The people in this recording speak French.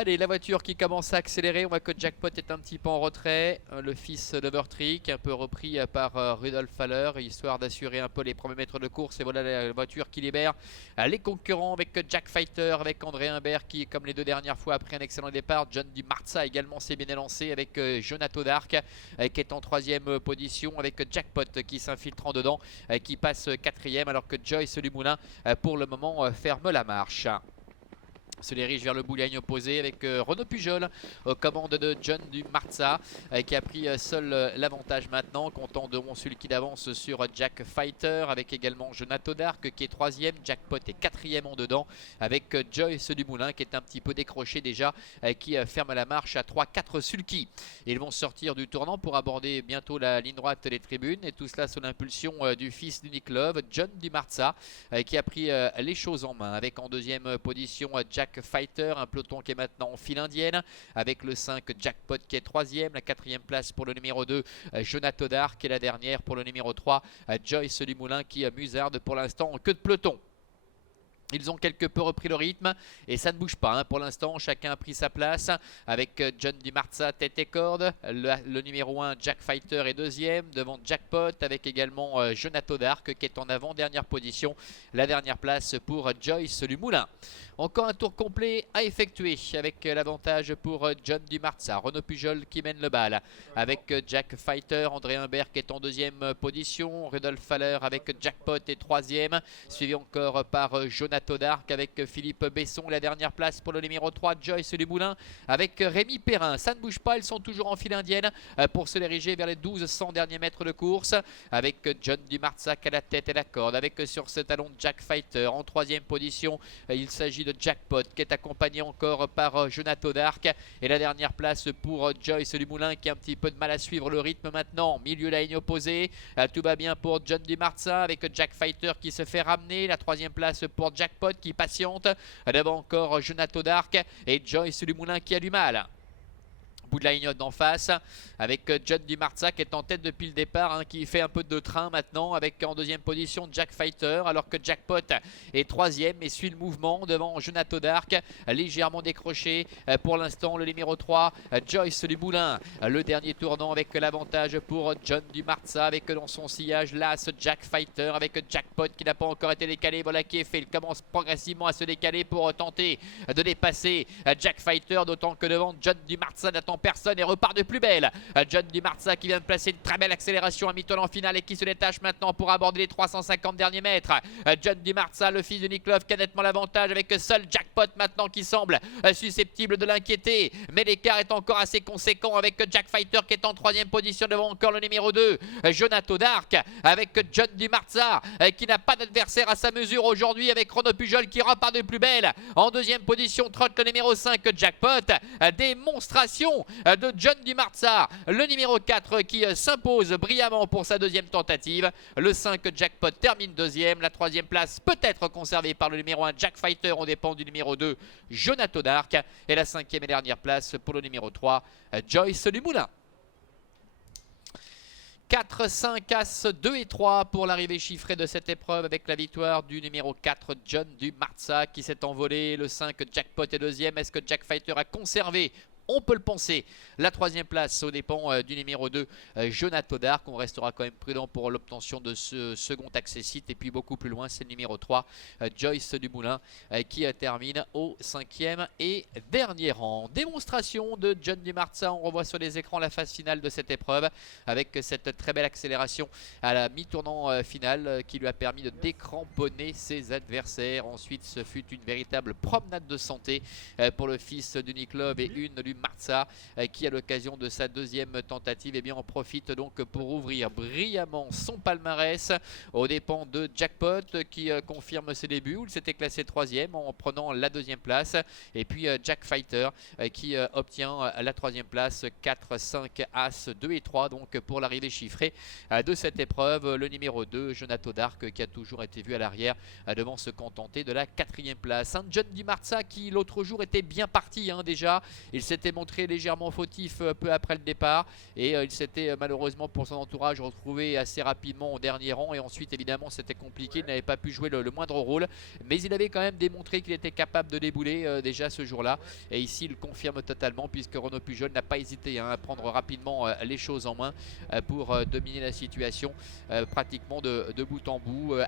Allez, la voiture qui commence à accélérer, on voit que Jackpot est un petit peu en retrait. Le fils d'Overtrick, un peu repris par Rudolf Haller, histoire d'assurer un peu les premiers mètres de course. Et voilà la voiture qui libère les concurrents avec Jack Fighter, avec André Humbert qui, comme les deux dernières fois, a pris un excellent départ. John du Marza également s'est bien élancé avec Jonathan Dark qui est en troisième position, avec Jackpot qui s'infiltre en dedans, qui passe quatrième, alors que Joyce Dumoulin pour le moment ferme la marche. Se dirige vers le bouligne opposé avec Renaud Pujol aux commandes de John du Marza qui a pris seul l'avantage maintenant, comptant de celui qui d'avance sur Jack Fighter, avec également Jonathan Dark qui est troisième, Jackpot est quatrième en dedans, avec Joyce Dumoulin qui est un petit peu décroché déjà, qui ferme la marche à 3-4 sulky. Ils vont sortir du tournant pour aborder bientôt la ligne droite des tribunes, et tout cela sous l'impulsion du fils d'Unique Love, John du Marza, qui a pris les choses en main, avec en deuxième position Jack Fighter, un peloton qui est maintenant en file indienne, avec le 5 Jackpot qui est troisième, la quatrième place pour le numéro 2 Jonathan Dark, et la dernière pour le numéro 3 Joyce Dumoulin qui musarde pour l'instant en queue de peloton. Ils ont quelque peu repris le rythme et ça ne bouge pas, hein. Pour l'instant, chacun a pris sa place, avec John du Marza tête et corde. Le numéro 1, Jack Fighter, est deuxième devant Jackpot, avec également Jonathan Dark qui est en avant-dernière position. La dernière place pour Joyce Dumoulin. Encore un tour complet à effectuer, avec l'avantage pour John du Marza. Renaud Pujol qui mène le bal, avec Jack Fighter. André Humbert qui est en deuxième position. Rudolf Haller avec Jackpot est troisième, suivi encore par Jonathan Dark avec Philippe Besson. La dernière place pour le numéro 3 Joyce Dumoulin, avec Rémi Perrin. Ça ne bouge pas, ils sont toujours en file indienne pour se diriger vers les 1200 derniers mètres de course, avec John du Marza à la tête et la corde, avec sur ce talon Jack Fighter. En troisième position, il s'agit de Jackpot qui est accompagné encore par Jonathan Dark, et la dernière place pour Joyce Dumoulin qui a un petit peu de mal à suivre le rythme maintenant. Milieu la ligne opposée, tout va bien pour John du Marza, avec Jack Fighter qui se fait ramener. La troisième place pour Jackpot qui patiente, devant encore Jonathan Dark et Joyce Dumoulin qui a du mal. Bout de la ligne d'en face, avec John du Marza qui est en tête depuis le départ, hein, qui fait un peu de train maintenant, avec en deuxième position Jack Fighter, alors que Jackpot est troisième et suit le mouvement devant Jonathan Dark, légèrement décroché pour l'instant le numéro 3 Joyce Dumoulin. Le dernier tournant avec l'avantage pour John du Marza, avec dans son sillage là ce Jack Fighter, avec Jackpot qui n'a pas encore été décalé. Voilà qui est fait, il commence progressivement à se décaler pour tenter de dépasser Jack Fighter, d'autant que devant John du Marza n'attend personne et repart de plus belle. John du Marza qui vient de placer une très belle accélération à mi-tournant final et qui se détache maintenant pour aborder les 350 derniers mètres. John du Marza, le fils de Nick Love, qui a nettement l'avantage, avec seul Jackpot maintenant qui semble susceptible de l'inquiéter, mais l'écart est encore assez conséquent, avec Jack Fighter qui est en troisième position devant encore le numéro 2 Jonathan Dark, avec John du Marza qui n'a pas d'adversaire à sa mesure aujourd'hui, avec Renaud Pujol qui repart de plus belle. En deuxième position trotte le numéro 5 Jackpot. Démonstration de John du Marza, le numéro 4 qui s'impose brillamment pour sa deuxième tentative. Le 5 Jackpot termine deuxième. La troisième place peut être conservée par le numéro 1 Jack Fighter, on dépend du numéro 2 Jonathan Dark, et la cinquième et dernière place pour le numéro 3 Joyce Dumoulin. 4, 5, As, 2 et 3 pour l'arrivée chiffrée de cette épreuve, avec la victoire du numéro 4 John du Marza qui s'est envolé. Le 5 Jackpot est deuxième. Est-ce que Jack Fighter a conservé? On peut le penser. La troisième place au dépend du numéro 2 Jonathan Dark. On restera quand même prudent pour l'obtention de ce second accessite. Et puis beaucoup plus loin, c'est le numéro 3 Joyce Dumoulin qui termine au cinquième et dernier rang. Démonstration de John du Marza. On revoit sur les écrans la phase finale de cette épreuve, avec cette très belle accélération à la mi-tournant finale qui lui a permis de décramponner ses adversaires. Ensuite, ce fut une véritable promenade de santé pour le fils d'Unique Love et une du Marza qui, à l'occasion de sa deuxième tentative, eh bien, en profite donc pour ouvrir brillamment son palmarès aux dépens de Jackpot qui confirme ses débuts où il s'était classé troisième en prenant la deuxième place, et puis Jack Fighter qui obtient la troisième place. 4, 5, As, 2 et 3 donc pour l'arrivée chiffrée de cette épreuve. Le numéro 2 Jonathan Dark qui a toujours été vu à l'arrière devant se contenter de la quatrième place. Un John du Marza qui l'autre jour était bien parti, hein, déjà. Il s'était s'était montré légèrement fautif peu après le départ et il s'était malheureusement pour son entourage retrouvé assez rapidement au dernier rang et ensuite évidemment c'était compliqué, il n'avait pas pu jouer le moindre rôle, mais il avait quand même démontré qu'il était capable de débouler déjà ce jour-là et ici il confirme totalement puisque Renaud Pujol n'a pas hésité à prendre rapidement les choses en main pour dominer la situation pratiquement de bout en bout.